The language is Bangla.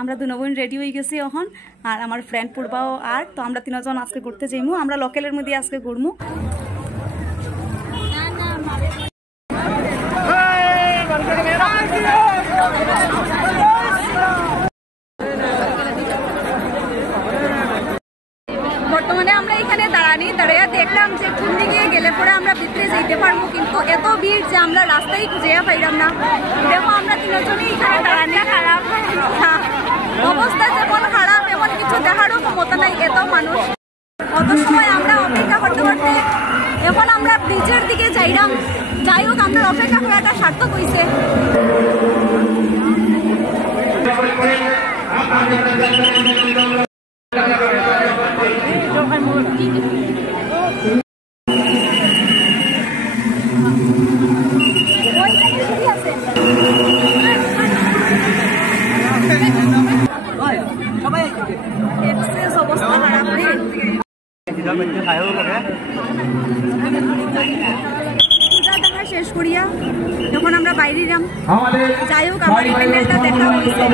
আমরা দুনো বোন রেডি হয়ে গেছি এখন, আর আমার ফ্রেন্ড পূর্বাও। আর তো আমরা তিনজন আজকে ঘুরতে যাইমু, আমরা লোকালের মধ্যে আজকে ঘুরমু। বর্তমানে আমরা এখানে দাঁড়াইয়া দেখলাম যে কোন দিকে গেলে পরে আমরা ভিতরে যেতে পারবো, কিন্তু এত ভিড় যে আমরা রাস্তায় খুঁজে পাইলাম না। দেখো আমরা তিনজনই এখানে দাঁড়ানি, খারাপ অবস্থা যেমন খারাপ এমন কিছু দেখারও ক্ষমতা নাই, এত মানুষ। অত সময় আমরা অপেক্ষা করতে করতে এখন আমরা ব্রিজের দিকে যাইলাম। যাই হোক, আমরা অপেক্ষা করাটা সার্থক হয়েছে। পূজা দেখা শেষ করিয়া যখন আমরা বাইরে যাম, যাই হোক আমার দেখা হয়েছে।